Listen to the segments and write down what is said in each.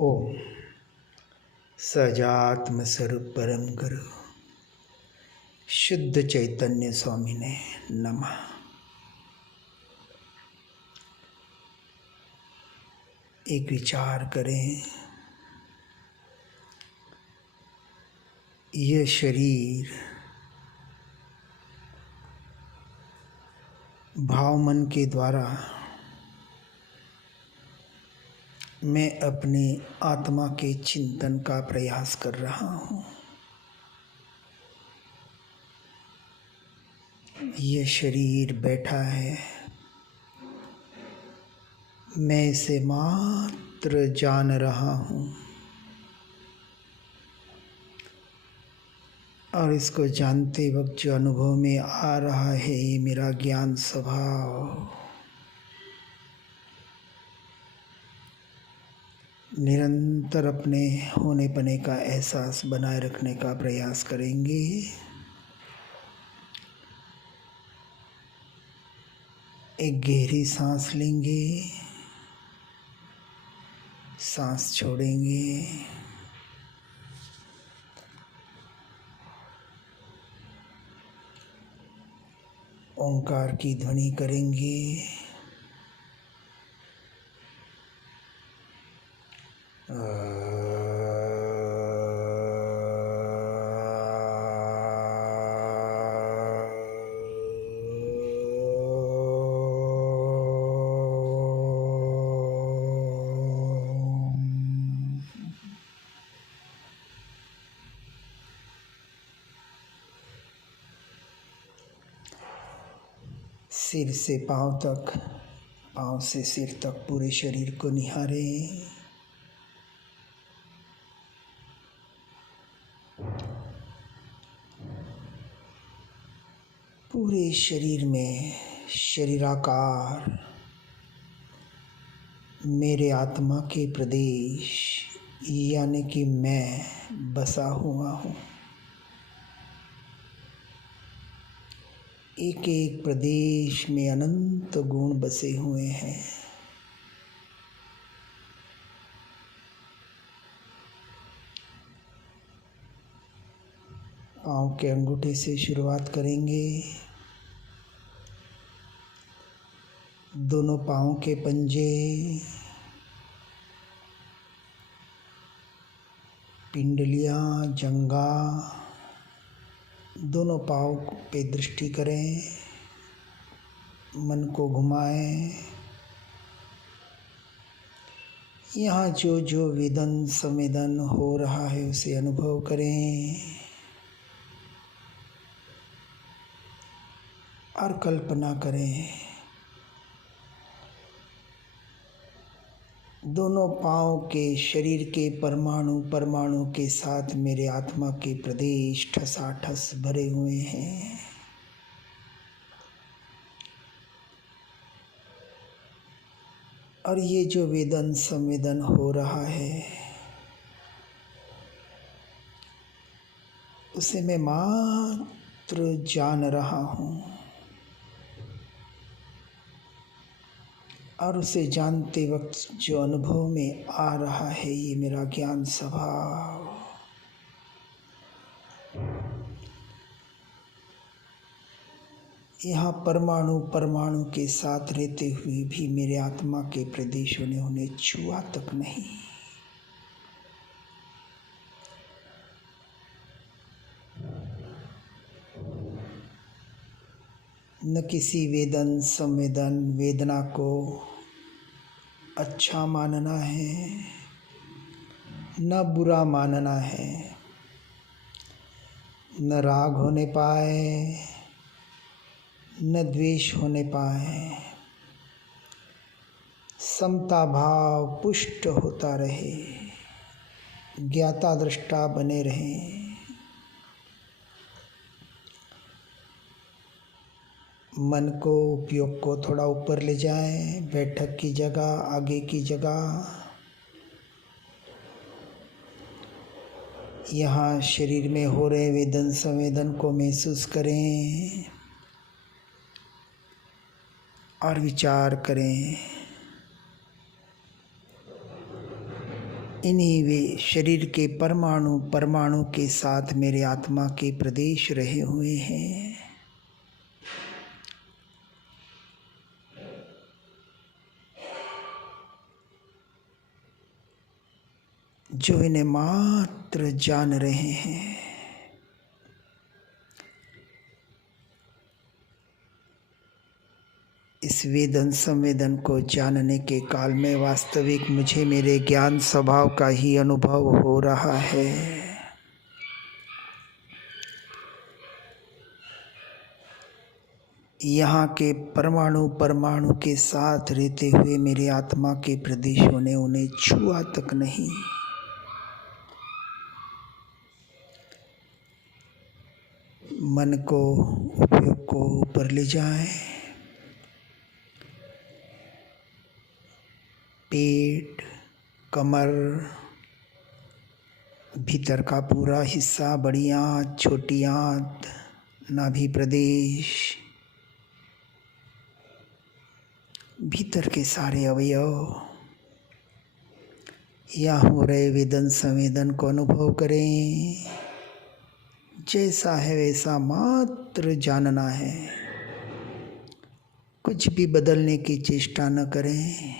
ओम सजात्म स्वरूप परम गुरु शुद्ध चैतन्य स्वामी ने नमः। एक विचार करें, यह शरीर भाव मन के द्वारा मैं अपनी आत्मा के चिंतन का प्रयास कर रहा हूँ। ये शरीर बैठा है, मैं इसे मात्र जान रहा हूँ और इसको जानते वक्त जो अनुभव में आ रहा है ये मेरा ज्ञान स्वभाव निरंतर अपने होने पने का एहसास बनाए रखने का प्रयास करेंगे। एक गहरी सांस लेंगे, सांस छोड़ेंगे, ओंकार की ध्वनि करेंगे। सिर से पांव तक, पांव से सिर तक पूरे शरीर को निहारें। पूरे शरीर में शरीराकार मेरे आत्मा के प्रदेश यानी कि मैं बसा हुआ हूँ। एक एक प्रदेश में अनंत गुण बसे हुए हैं। पाँव के अंगूठे से शुरुआत करेंगे। दोनों पाँव के पंजे, पिंडलियाँ, जंघा, दोनों पाँव पे दृष्टि करें, मन को घुमाएं। यहाँ जो जो वेदन संवेदन हो रहा है उसे अनुभव करें और कल्पना करें दोनों पाँव के शरीर के परमाणु परमाणु के साथ मेरे आत्मा के प्रदेश ठसाठस भरे हुए हैं। और ये जो वेदन संवेदन हो रहा है उसे मैं मात्र जान रहा हूँ और उसे जानते वक्त जो अनुभव में आ रहा है ये मेरा ज्ञान स्वभाव। यहाँ परमाणु परमाणु के साथ रहते हुए भी मेरे आत्मा के प्रदेशों ने उन्हें छुआ तक नहीं। न किसी वेदन संवेदन वेदना को अच्छा मानना है, न बुरा मानना है, न राग होने पाए, न द्वेष होने पाए। समता भाव पुष्ट होता रहे, ज्ञाता दृष्टा बने रहें। मन को उपयोग को थोड़ा ऊपर ले जाएं, बैठक की जगह, आगे की जगह। यहाँ शरीर में हो रहे वेदन संवेदन को महसूस करें और विचार करें इन्हीं वे शरीर के परमाणु परमाणु के साथ मेरे आत्मा के प्रदेश रहे हुए हैं, जो इन्हें मात्र जान रहे हैं। इस वेदन संवेदन को जानने के काल में वास्तविक मुझे मेरे ज्ञान स्वभाव का ही अनुभव हो रहा है। यहाँ के परमाणु परमाणु के साथ रहते हुए मेरे आत्मा के प्रदेशों ने उन्हें छुआ तक नहीं। मन को उपयोग को ऊपर ले जाए, पेट, कमर, भीतर का पूरा हिस्सा, बड़ी आंत, छोटी आंत, नाभि प्रदेश, भीतर के सारे अवयव, यहाँ हो रहे वेदन संवेदन को अनुभव करें। जैसा है वैसा मात्र जानना है, कुछ भी बदलने की चेष्टा न करें।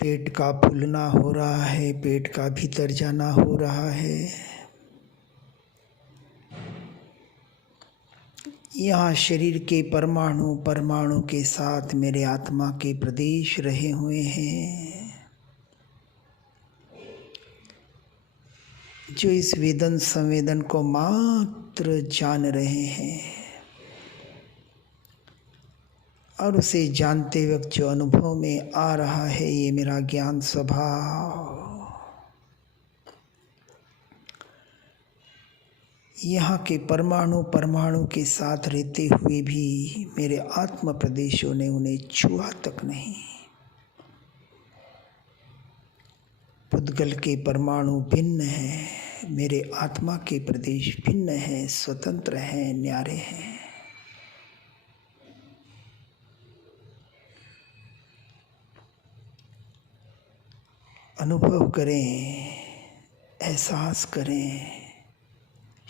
पेट का फूलना हो रहा है, पेट का भीतर जाना हो रहा है। यहाँ शरीर के परमाणु परमाणु के साथ मेरे आत्मा के प्रदेश रहे हुए हैं, जो इस वेदन संवेदन को मात्र जान रहे हैं। और उसे जानते वक्त जो अनुभव में आ रहा है, ये मेरा ज्ञान स्वभाव। यहाँ के परमाणु परमाणु के साथ रहते हुए भी मेरे आत्म प्रदेशों ने उन्हें छुआ तक नहीं। पुद्गल के परमाणु भिन्न हैं, मेरे आत्मा के प्रदेश भिन्न हैं, स्वतंत्र हैं, न्यारे हैं। अनुभव करें, एहसास करें,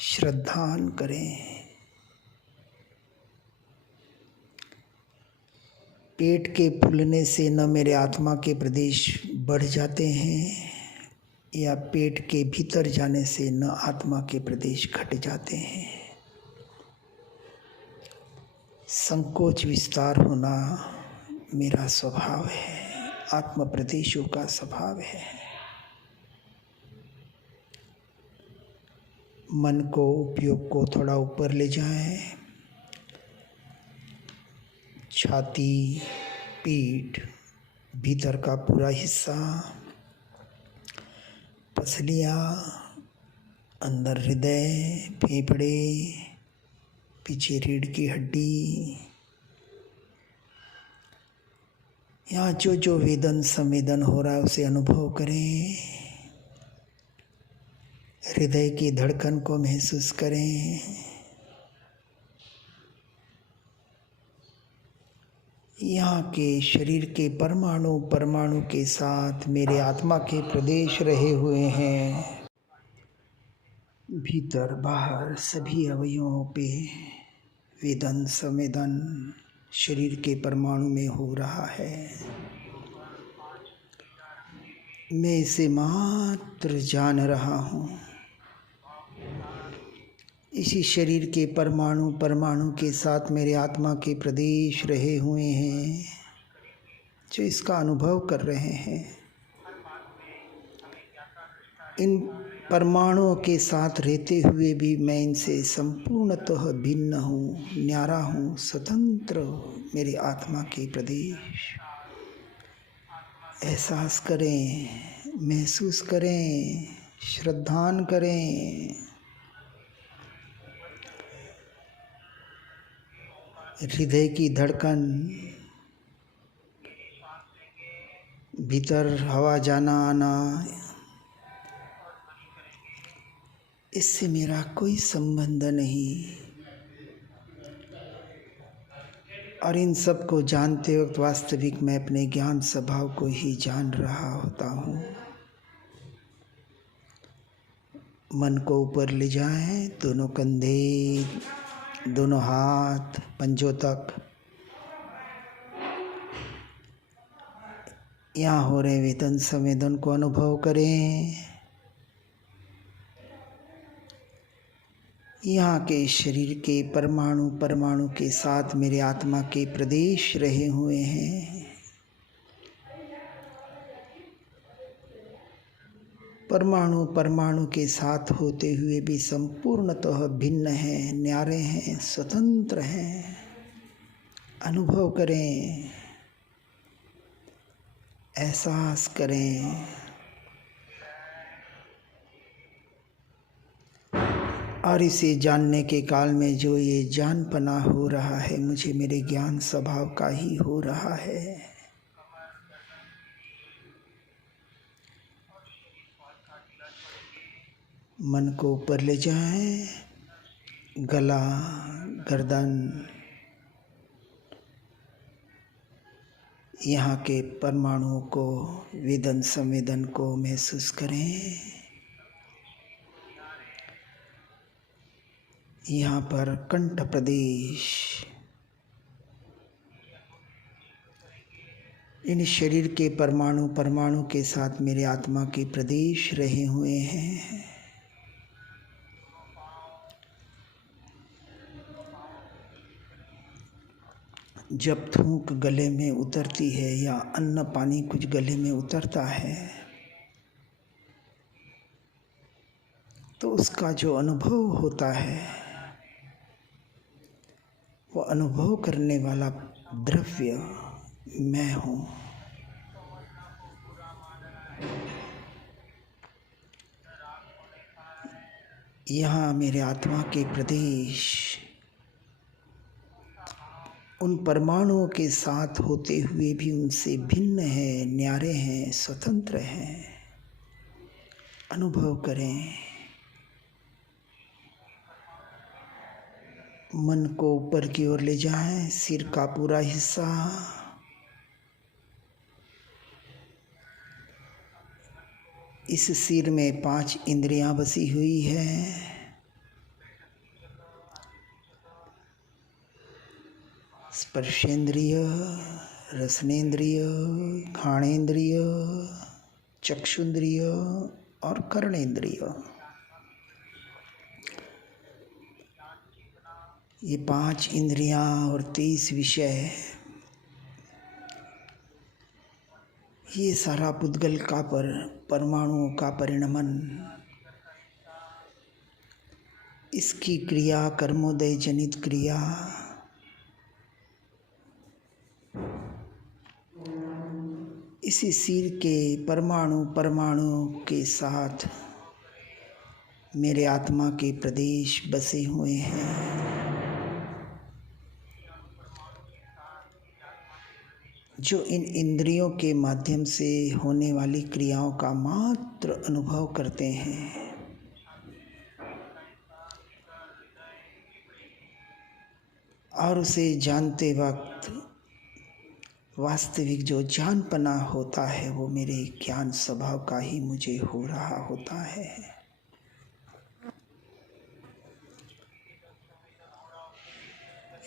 श्रद्धान करें। पेट के फूलने से न मेरे आत्मा के प्रदेश बढ़ जाते हैं, या पेट के भीतर जाने से न आत्मा के प्रदेश घट जाते हैं। संकोच विस्तार होना मेरा स्वभाव है, आत्म प्रदेशों का स्वभाव है। मन को उपयोग को थोड़ा ऊपर ले जाएं। छाती, पीठ, भीतर का पूरा हिस्सा, पसलियाँ, अंदर हृदय, फेफड़े, पीछे रीढ़ की हड्डी, यहाँ जो जो वेदन संवेदन हो रहा है उसे अनुभव करें। हृदय की धड़कन को महसूस करें। यहाँ के शरीर के परमाणु परमाणु के साथ मेरे आत्मा के प्रदेश रहे हुए हैं। भीतर बाहर सभी अवयवों पे वेदन संवेदन शरीर के परमाणु में हो रहा है। मैं इसे मात्र जान रहा हूँ। इसी शरीर के परमाणु परमाणु के साथ मेरे आत्मा के प्रदेश रहे हुए हैं, जो इसका अनुभव कर रहे हैं। इन परमाणुओं के साथ रहते हुए भी मैं इनसे संपूर्णतः भिन्न हूँ, न्यारा हूँ, स्वतंत्र मेरे आत्मा के प्रदेश। एहसास करें, महसूस करें, श्रद्धान करें। हृदय की धड़कन, भीतर हवा जाना आना, इससे मेरा कोई संबंध नहीं। और इन सब को जानते वक्त वास्तविक मैं अपने ज्ञान स्वभाव को ही जान रहा होता हूँ। मन को ऊपर ले जाएं, दोनों कंधे, दोनों हाथ पंजों तक। यहाँ हो रहे वेदन संवेदन को अनुभव करें। यहाँ के शरीर के परमाणु परमाणु के साथ मेरे आत्मा के प्रदेश रहे हुए हैं। परमाणु परमाणु के साथ होते हुए भी संपूर्णतः भिन्न हैं, न्यारे हैं, स्वतंत्र हैं। अनुभव करें, एहसास करें। और इसे जानने के काल में जो ये जानपना हो रहा है, मुझे मेरे ज्ञान स्वभाव का ही हो रहा है। मन को ऊपर ले जाएं, गला, गर्दन, यहाँ के परमाणुओं को, वेदन संवेदन को महसूस करें। यहाँ पर कंठ प्रदेश, इन शरीर के परमाणु परमाणु के साथ मेरे आत्मा के प्रदेश रहे हुए हैं। जब थूक गले में उतरती है या अन्न पानी कुछ गले में उतरता है, तो उसका जो अनुभव होता है, वो अनुभव करने वाला द्रव्य मैं हूँ। यहाँ मेरे आत्मा के प्रदेश उन परमाणुओं के साथ होते हुए भी उनसे भिन्न है, न्यारे हैं, स्वतंत्र हैं। अनुभव करें। मन को ऊपर की ओर ले जाएं, सिर का पूरा हिस्सा, इस सिर में 5 इंद्रियां बसी हुई है। स्पर्शेंद्रिय, रसनेन्द्रिय, घ्राणेन्द्रिय, चक्षुन्द्रिय और कर्णेन्द्रिय। ये 5 इंद्रियां और 23 विषय, ये सारा पुद्गल का परमाणुओं का परिणमन, इसकी क्रिया, कर्मोदय जनित क्रिया, इसी सिर के परमाणु परमाणु के साथ मेरे आत्मा के प्रदेश बसे हुए हैं। जो इन इंद्रियों के माध्यम से होने वाली क्रियाओं का मात्र अनुभव करते हैं। और उसे जानते वक्त वास्तविक जो जानपना होता है, वो मेरे ज्ञान स्वभाव का ही मुझे हो रहा होता है।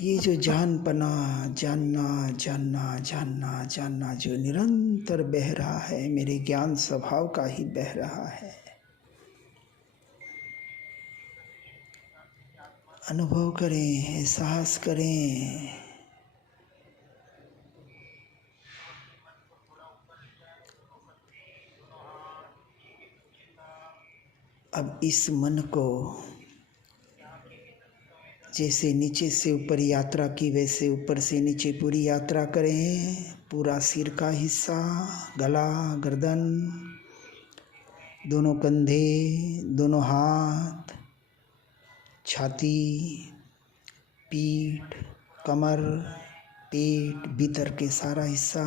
ये जो जानपना, जानना जानना जानना जानना जो निरंतर बह रहा है, मेरे ज्ञान स्वभाव का ही बह रहा है। अनुभव करें, एहसास करें। अब इस मन को जैसे नीचे से ऊपर यात्रा की, वैसे ऊपर से नीचे पूरी यात्रा करें। पूरा सिर का हिस्सा, गला, गर्दन, दोनों कंधे, दोनों हाथ, छाती, पीठ, कमर, पेट, भीतर के सारा हिस्सा,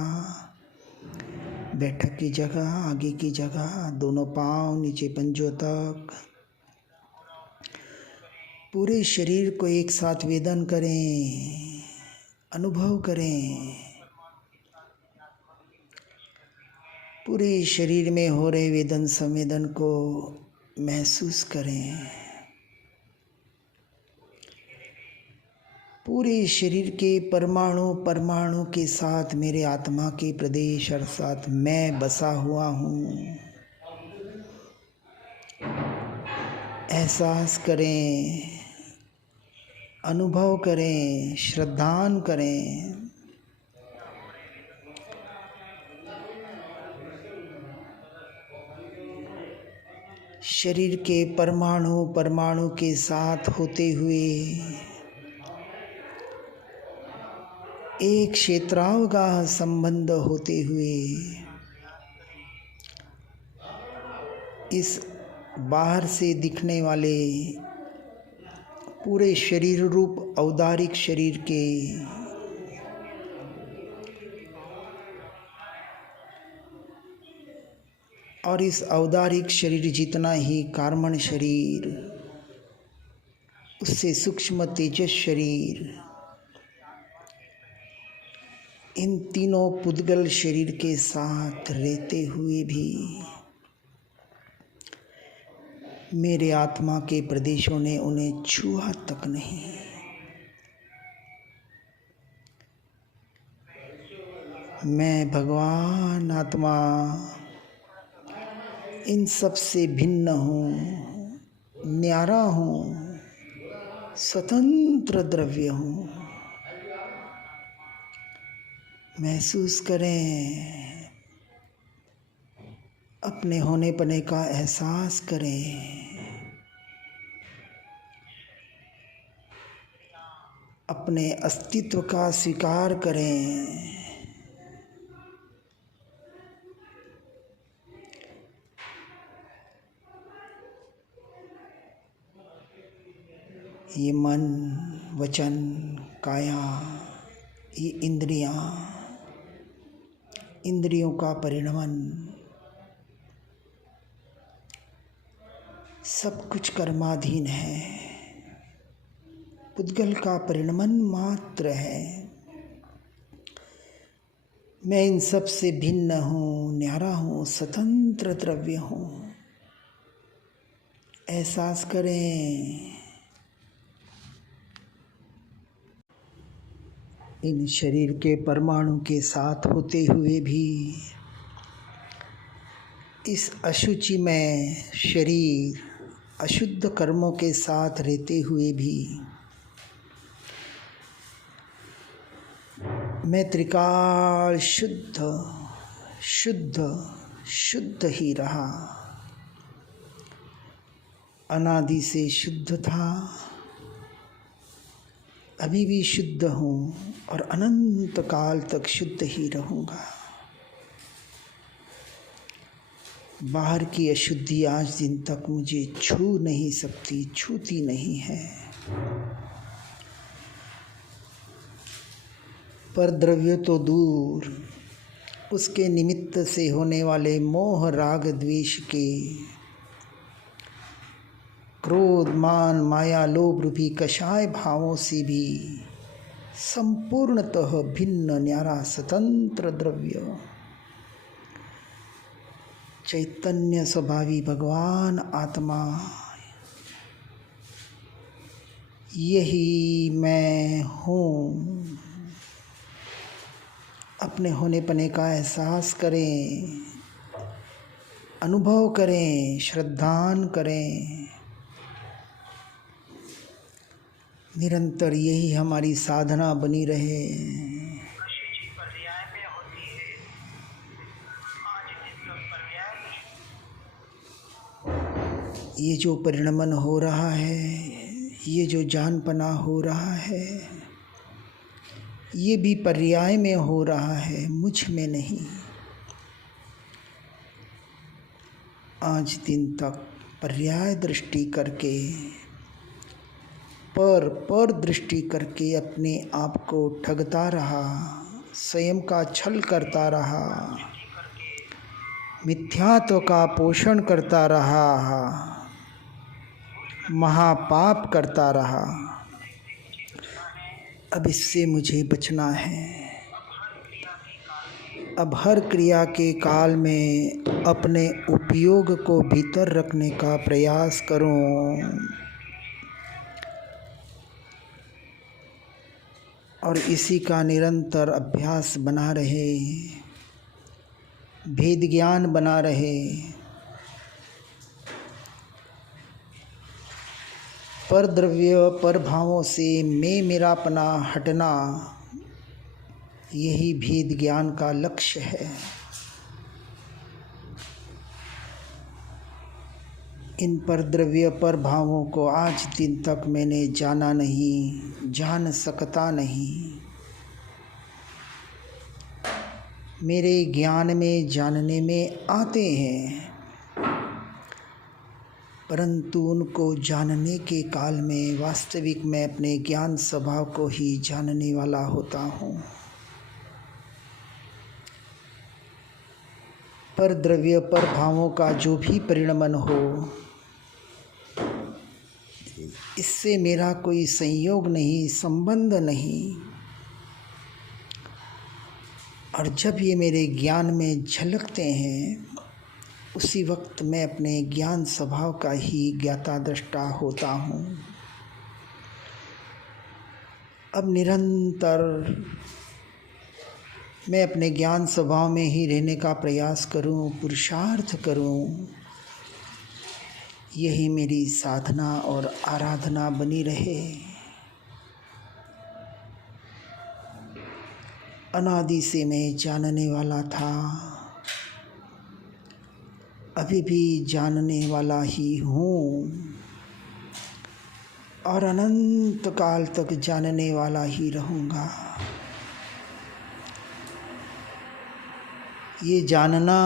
बैठक की जगह, आगे की जगह, दोनों पांव नीचे पंजों तक, पूरे शरीर को एक साथ वेदन करें। अनुभव करें, पूरे शरीर में हो रहे वेदन संवेदन को महसूस करें। पूरे शरीर के परमाणु परमाणु के साथ मेरे आत्मा के प्रदेश अर्थात मैं बसा हुआ हूँ। एहसास करें, अनुभव करें, श्रद्धान करें। शरीर के परमाणु परमाणु के साथ होते हुए एक क्षेत्रावगाह संबंध होते हुए इस बाहर से दिखने वाले पूरे शरीर रूप औदारिक शरीर के और इस औदारिक शरीर जितना ही कार्मण शरीर, उससे सूक्ष्म तेजस शरीर, इन तीनों पुद्गल शरीर के साथ रहते हुए भी मेरे आत्मा के प्रदेशों ने उन्हें छुआ तक नहीं। मैं भगवान आत्मा इन सब से भिन्न हूँ, न्यारा हूँ, स्वतंत्र द्रव्य हूँ। महसूस करें, अपने होने पने का एहसास करें। अपने अस्तित्व का स्वीकार करें। ये मन, वचन, काया, ये इंद्रियों का परिणमन, सब कुछ कर्माधीन है। पुद्गल का परिणमन मात्र है। मैं इन सब से भिन्न हूँ, न्यारा हूँ, स्वतंत्र द्रव्य हूँ। एहसास करें, इन शरीर के परमाणु के साथ होते हुए भी इस अशुचि में शरीर अशुद्ध कर्मों के साथ रहते हुए भी मैं त्रिकाल शुद्ध शुद्ध शुद्ध ही रहा। अनादि से शुद्ध था, अभी भी शुद्ध हूँ और अनंत काल तक शुद्ध ही रहूँगा। बाहर की अशुद्धि आज दिन तक मुझे छू नहीं सकती, छूती नहीं है। पर द्रव्य तो दूर, उसके निमित्त से होने वाले मोह राग द्वेष के, क्रोध मान माया लोभ रूपी कषाय भावों से भी संपूर्णतः भिन्न न्यारा स्वतंत्र द्रव्य चैतन्य स्वभावी भगवान आत्मा, यही मैं हूँ। अपने होने पने का एहसास करें, अनुभव करें, श्रद्धान करें। निरंतर यही हमारी साधना बनी रहे। ये जो परिणमन हो रहा है, ये जो जानपना हो रहा है, ये भी पर्याय में हो रहा है, मुझ में नहीं। आज दिन तक पर्याय दृष्टि करके, पर दृष्टि करके अपने आप को ठगता रहा, स्वयं का छल करता रहा, मिथ्यात्व का पोषण करता रहा, महापाप करता रहा। अब इससे मुझे बचना है। अब हर क्रिया के काल में अपने उपयोग को भीतर रखने का प्रयास करूं और इसी का निरंतर अभ्यास बना रहे, भेद ज्ञान बना रहे। पर द्रव्य पर भावों से मैं मेरापना हटना, यही भेद ज्ञान का लक्ष्य है। इन पर द्रव्य पर भावों को आज दिन तक मैंने जाना नहीं, जान सकता नहीं। मेरे ज्ञान में जानने में आते हैं, परंतु उनको जानने के काल में वास्तविक मैं अपने ज्ञान स्वभाव को ही जानने वाला होता हूँ। पर द्रव्य पर भावों का जो भी परिणमन हो, इससे मेरा कोई संयोग नहीं, संबंध नहीं। और जब ये मेरे ज्ञान में झलकते हैं, उसी वक्त मैं अपने ज्ञान स्वभाव का ही ज्ञाता दृष्टा होता हूँ। अब निरंतर मैं अपने ज्ञान स्वभाव में ही रहने का प्रयास करूं, पुरुषार्थ करूं। यही मेरी साधना और आराधना बनी रहे। अनादि से मैं जानने वाला था, अभी भी जानने वाला ही हूँ और अनंत काल तक जानने वाला ही रहूँगा। ये जानना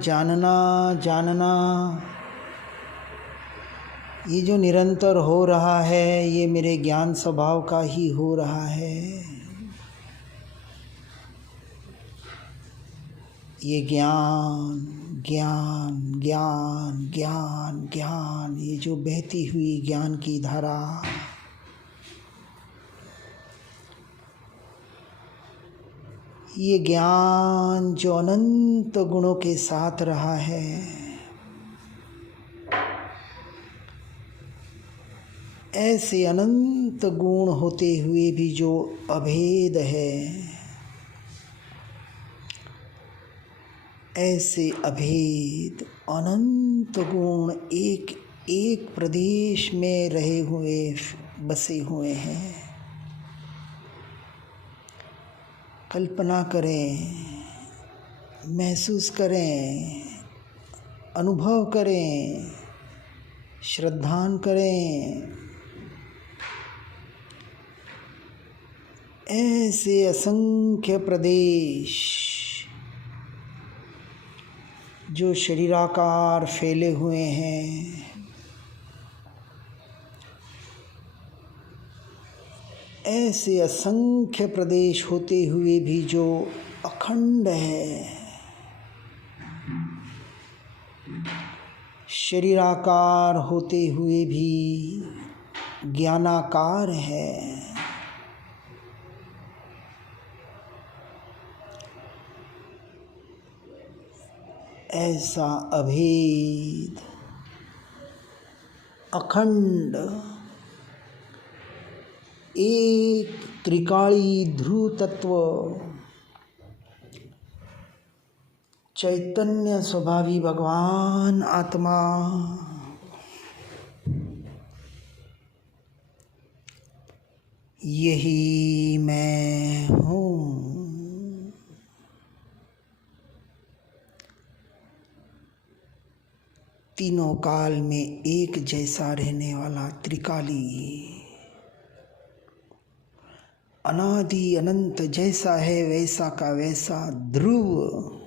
जानना जानना, ये जो निरंतर हो रहा है, ये मेरे ज्ञान स्वभाव का ही हो रहा है। ये ज्ञान ज्ञान ज्ञान ज्ञान ज्ञान, ये जो बहती हुई ज्ञान की धारा, ये ज्ञान जो अनंत गुणों के साथ रहा है, ऐसे अनंत गुण होते हुए भी जो अभेद है, ऐसे अभेद अनंत गुण एक एक प्रदेश में रहे हुए बसे हुए हैं। कल्पना करें, महसूस करें, अनुभव करें, श्रद्धान करें। ऐसे असंख्य प्रदेश जो शरीराकार फैले हुए हैं, ऐसे असंख्य प्रदेश होते हुए भी जो अखंड है, शरीराकार होते हुए भी ज्ञानाकार है, ऐसा अभेद अखंड एक त्रिकाली ध्रुव तत्व चैतन्य स्वभावी भगवान आत्मा, यही मैं हूँ। तीनों काल में एक जैसा रहने वाला त्रिकाली, अनादि अनंत, जैसा है वैसा का वैसा ध्रुव,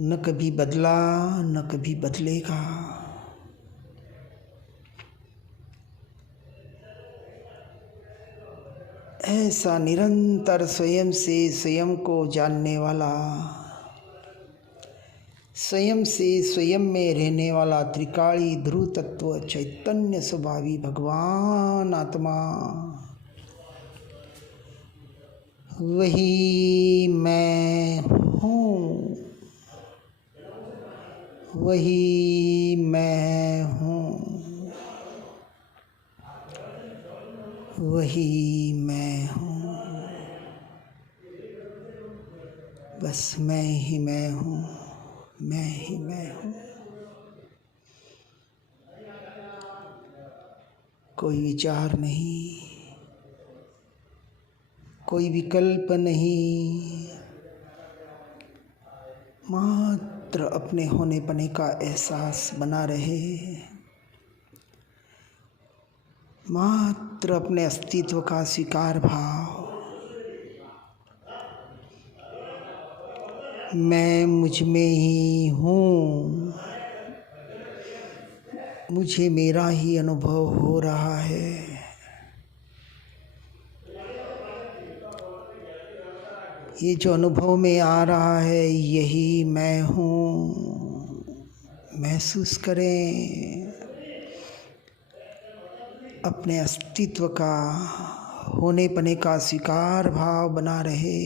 न कभी बदला न कभी बदलेगा। ऐसा निरंतर स्वयं से स्वयं को जानने वाला, स्वयं से स्वयं में रहने वाला त्रिकाली ध्रुव तत्व चैतन्य स्वभावी भगवान आत्मा, वही मैं हूँ, वही मैं हूँ, वही मैं हूँ। बस मैं ही मैं हूँ, मैं ही मैं हूँ। कोई विचार नहीं, कोई विकल्प नहीं, मात्र अपने होने पने का एहसास बना रहे, मात्र अपने अस्तित्व का स्वीकार भाव। मैं मुझ में ही हूँ, मुझे मेरा ही अनुभव हो रहा है। ये जो अनुभव में आ रहा है यही मैं हूँ। महसूस करें, अपने अस्तित्व का होने पने का स्वीकार भाव बना रहे।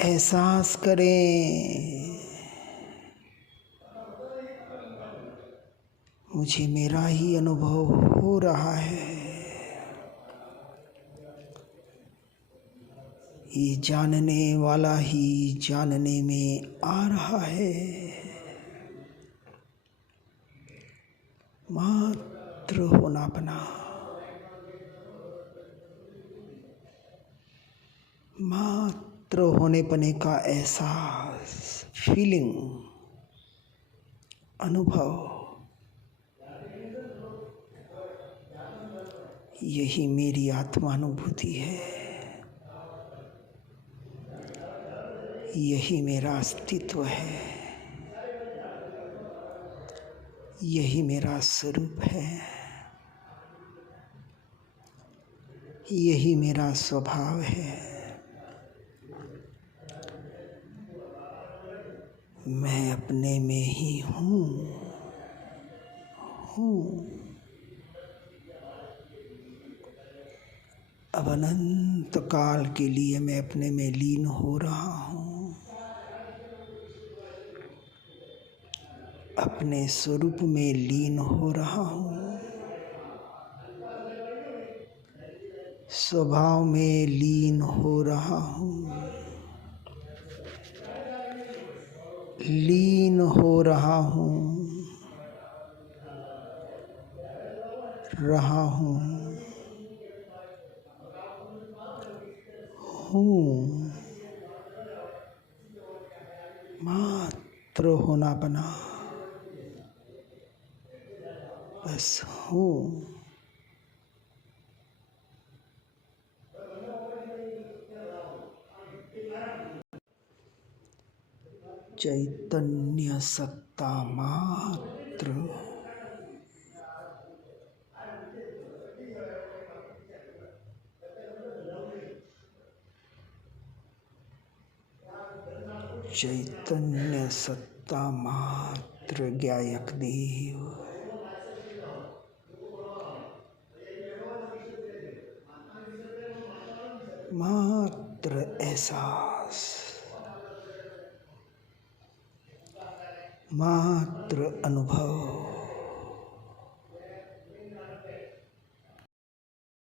एहसास करें, मुझे मेरा ही अनुभव हो रहा है। ये जानने वाला ही जानने में आ रहा है। मात्र होनापना, मात्र होने पने का एहसास, फीलिंग, अनुभव, यही मेरी आत्मानुभूति है, यही मेरा अस्तित्व है, यही मेरा स्वरूप है, यही मेरा स्वभाव है। मैं अपने में ही हूँ। अब अनंत काल के लिए मैं अपने में लीन हो रहा हूँ, अपने स्वरूप में लीन हो रहा हूँ, स्वभाव में लीन हो रहा हूँ, लीन हो रहा हूँ, रहा हूँ, हूँ। मात्र होना बना, बस हूँ। चैतन्य सत्ता मात्र, चैतन्य सत्ता मात्र ज्ञायक देव, मात्र एहसास, मात्र अनुभव,